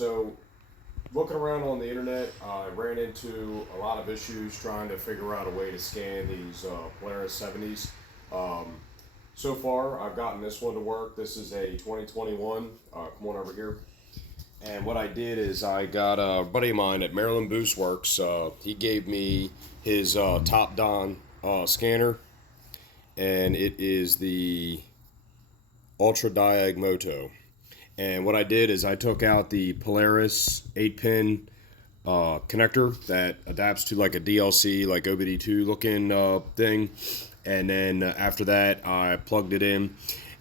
So, looking around on the internet, I ran into a lot of issues trying to figure out a way to scan these Polaris 70s. Um, so far, I've gotten this one to work. This is a 2021. Come on over here. And what I did is I got a buddy of mine at Maryland Boost Works. He gave me his Top Don scanner, and it is the Ultra Diag Moto. And what I did is I took out the Polaris 8-pin connector that adapts to like a DLC, like OBD2 looking thing. And then after that, I plugged it in.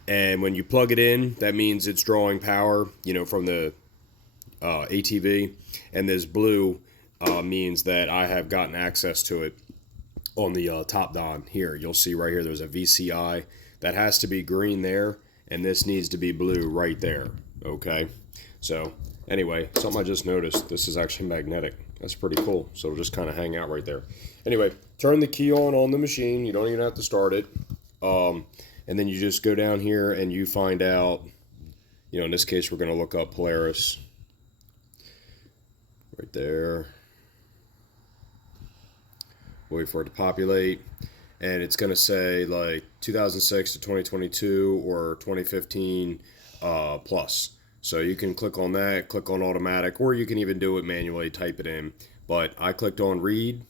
And when you plug it in, that means it's drawing power, from the ATV. And this blue means that I have gotten access to it on the top Don here. You'll see right here, there's a VCI. That has to be green there, and this needs to be blue right there. Okay, so anyway, something I just noticed, this is actually magnetic. That's pretty cool. So it'll just kind of hang out right there. Anyway, turn the key on the machine. You don't even have to start it. And then you just go down here and you find out, in this case, we're going to look up Polaris right there. Wait for it to populate. And it's going to say like 2006 to 2022 or 2015 plus. So you can click on that, click on automatic, or you can even do it manually, type it in. But I clicked on read,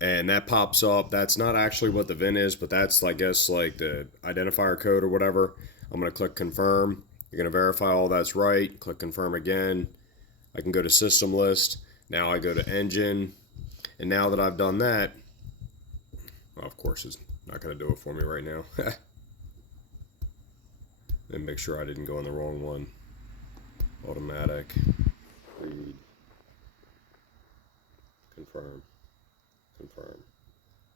and that pops up. That's not actually what the VIN is, but that's, I guess, like the identifier code or whatever. I'm going to click confirm. You're going to verify all that's right. Click confirm again. I can go to system list. Now I go to engine. And now that I've done that, well, of course, it's not going to do it for me right now. And make sure I didn't go on the wrong one. Automatic. Read. Confirm. Confirm.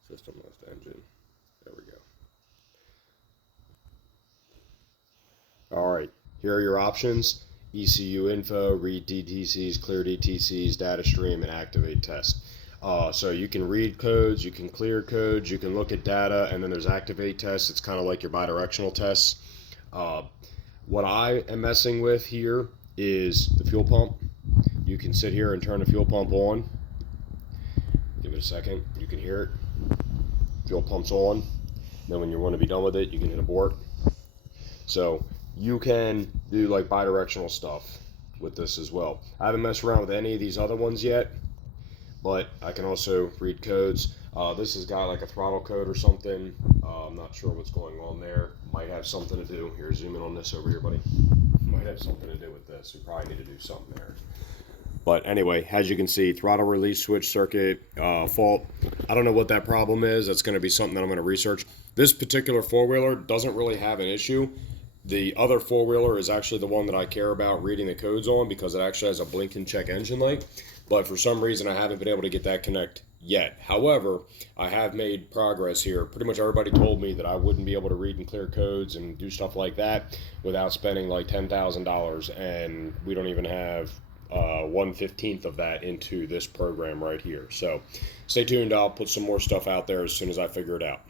System list engine. There we go. Alright, here are your options. ECU info, read DTCs, clear DTCs, data stream, and activate test. So you can read codes, you can clear codes, you can look at data, and then there's activate tests. It's kind of like your bidirectional tests. What I am messing with here is the fuel pump. You can sit here and turn the fuel pump on. Give it a second. You can hear it. Fuel pump's on. Then when you want to be done with it, you can hit abort. So you can do like bidirectional stuff with this as well. I haven't messed around with any of these other ones yet, but I can also read codes. This has got like a throttle code or something. I'm not sure what's going on there. Might have something to do. Here, zoom in on this over here, buddy. Might have something to do with this. We probably need to do something there. But anyway, as you can see, throttle release switch circuit fault. I don't know what that problem is. That's going to be something that I'm going to research. This particular four-wheeler doesn't really have an issue. The other four-wheeler is actually the one that I care about reading the codes on because it actually has a blinking check engine light. But for some reason, I haven't been able to get that connect yet. However, I have made progress here. Pretty much everybody told me that I wouldn't be able to read and clear codes and do stuff like that without spending like $10,000, and we don't even have 1/15 of that into this program right here. So stay tuned. I'll put some more stuff out there as soon as I figure it out.